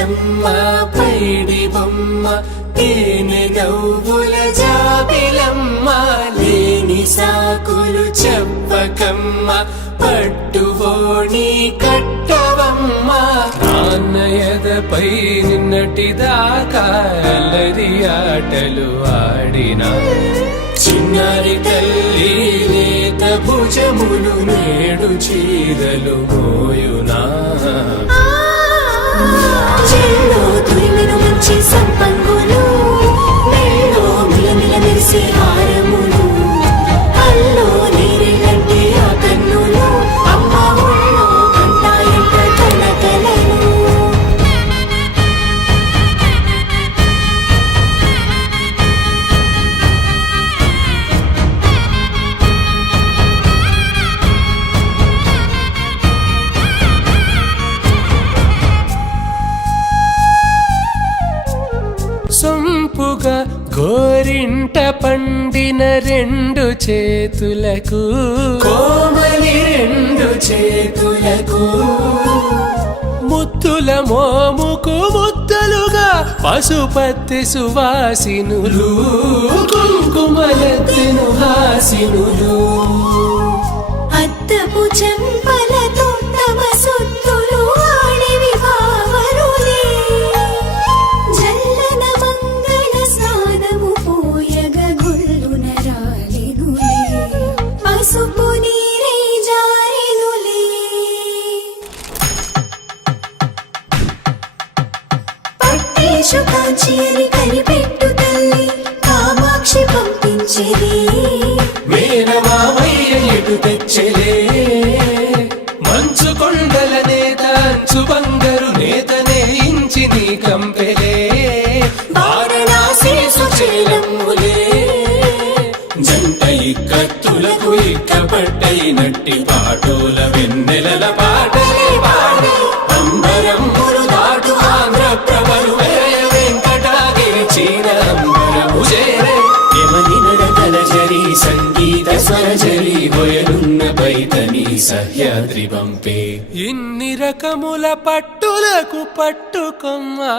బతుకమ్మ పైడి బొమ్మ తేనె నవ్వుల జాబిలమ్మ లేని సాకులు చెప్పకమ్మ పట్టువోణి కట్టవమ్మ నాన్నయదపై నిన్నటిదాకా అల్లరి ఆటలు ఆడినా చిన్నారి తల్లి లేత భుజములు నేడు చీరలు మోయునా చెల్లో తురిమెను మంచి సంపంగులు మెల్లో మిలమిల మెరిసే హారములు అల్లో నీరెళ్ళంటే ఆ కన్నులు అమ్మ ఒళ్ళో కంటాయంట కలకలను సొంపుగా గోరింట పండిన రెండు చేతులకు కోమలి రెండు చేతులకు ముద్దుల మోముకు ముద్దలుగా పశుపతి సువాసినులు కుంకుమలెత్తెను హాసినులు అద్దపు చెంపలతో తమ సొత్తులు ఆడివి భావరులే జల్లన మంగళ స్నానము పోయగ గొల్లున రాలినులే పసుపు నీరే జారినులే పట్టేశు కాంచి అని కనిపెట్టు తల్లి కామాక్షి పంపించేది మేనమామయ్య ఎటు తెచ్చలే మంచు కొండల నేత అంచు బంగారు నేతనే ఇంచి నీ కంపెలే వారణాసి సుచేలమ్ములే జంట ఇక్కత్తులకు ఇక్కపట్టైనట్టి పాటోల వెన్నెలల పాటలే పాడే అంబరమ్ములు దాటు ఆంధ్ర ప్రభలు వెంకటాగిరి చీన అంబరము చేరే యమని నడకల జరి సంగీత స్వరజరి బొయలున్న బైతని సహ్యాద్రి పంపే ఇన్ని రకముల పట్టులకు పట్టుకొమ్మా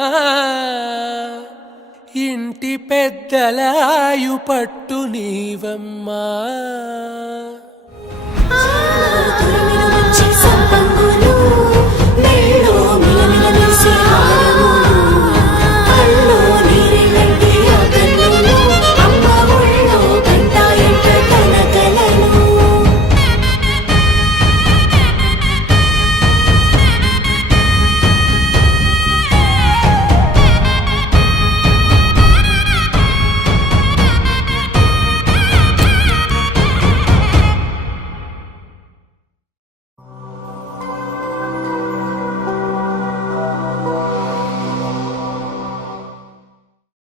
ఇంటి పెద్దలాయు పట్టు నీవమ్మా.